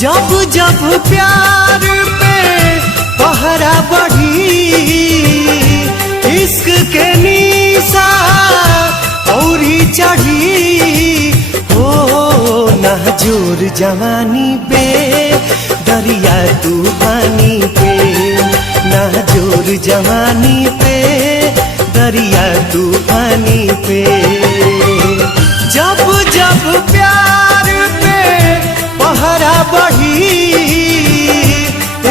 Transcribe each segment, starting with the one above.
जब जब प्यार पे पहरा बढ़ी, इश्क के निशा औरी चढ़ी, हो नाजुर जवानी पे दरिया तूफानी पे, नाजुर जवानी पे दरिया तूफानी पे। जब जब प्यार पे पहरा बढ़ी,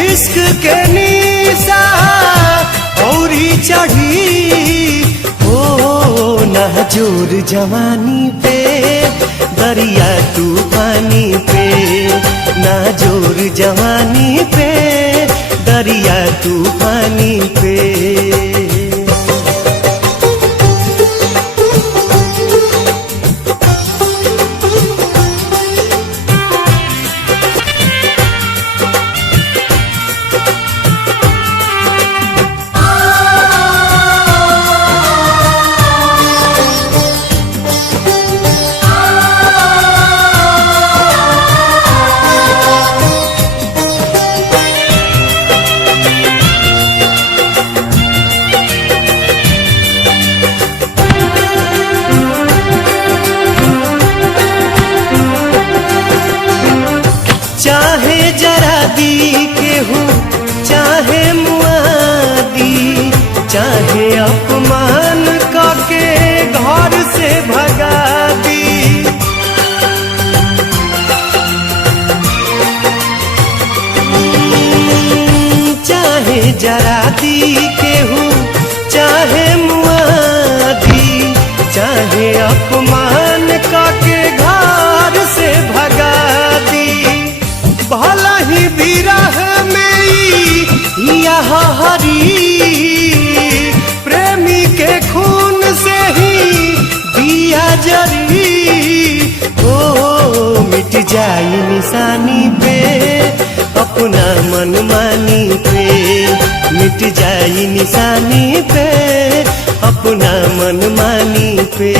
इश्क के निशा औरी चढ़ी, हो नाजुर जवानी पे दरिया तूफानी पे, नाजुर जवानी पे दरिया तूफानी पे। चाहे जरा दी केहू चाहे मुआदी, चाहे अपमान करके घर से भगा दी, चाहे जरा दी केहू चाहे मुआदी, चाहे अपमान करके घर से भगा दी। भला ही विरह में यह हरी, प्रेमी के खून से ही दिया जरी, ओ मिट जाई निशानी पे अपना मनमानी पे, मिट जाई निशानी पे अपना मनमानी पे।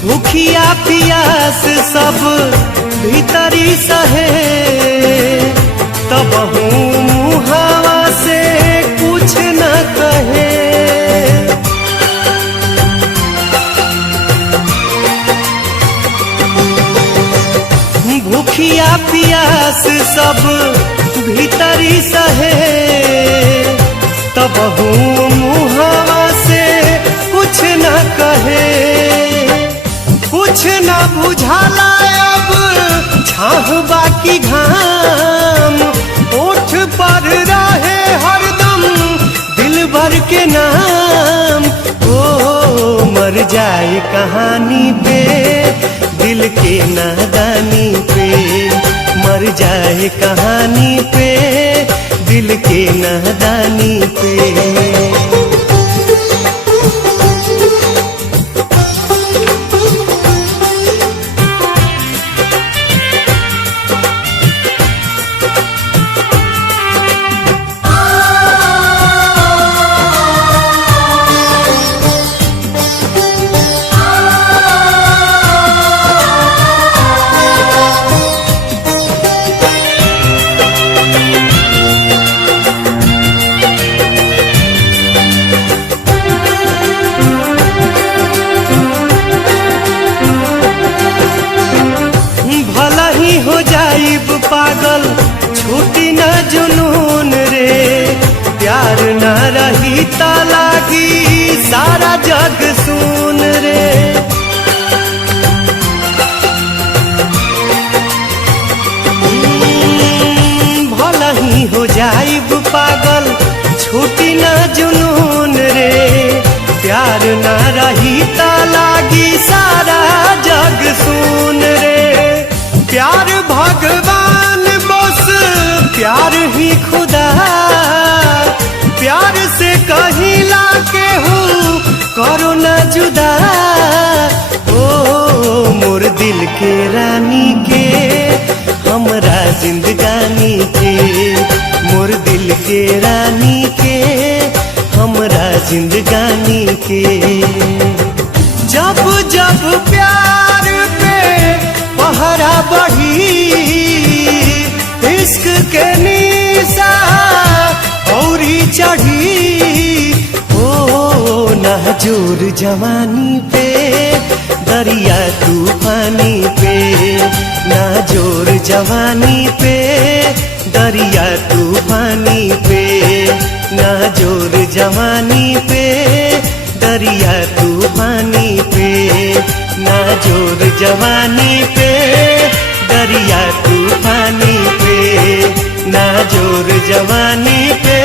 भूखिया पियास सब भीतरी सहे, तब मुहावा से कुछ न कहे। भूखिया पियास सब भीतरी सहे, तब मुहावा से कुछ न कहे। कुछ न बुझाला अब छाह बाकी घाम, ओठ पर रहे हरदम दिल भर के नाम, ओ मर जाए कहानी पे दिल के नादानी पे, मर जाए कहानी पे दिल के नादानी पे। हो जाइब पागल छूटी न जुनून रे, प्यार न रही ता लागी सारा जग सुन रे। भला ही हो जाइब पागल छूटी न जुनून रे, प्यार न रही ता लागी सारा जग सुन रे। प्यार भगवान बस प्यार ही खुदा, प्यार से कहिला केहू करो ना जुदा। ओ मोर दिल के रानी के हमरा जिंदगानी के, मोर दिल के रानी के हमरा जिंदगानी के। जब जब प्यार पे पहरा बढ़ी, इश्क के निशा औरी चढ़ी। ओ नाजुर जवानी पे दरिया तूफानी पे, नाजुर जवानी पे दरिया तूफानी पे, नाजुर जवानी पे दरिया तूफानी पे, नाजुर जवानी पे दरिया तूफानी पे, नाजुर जवानी पे।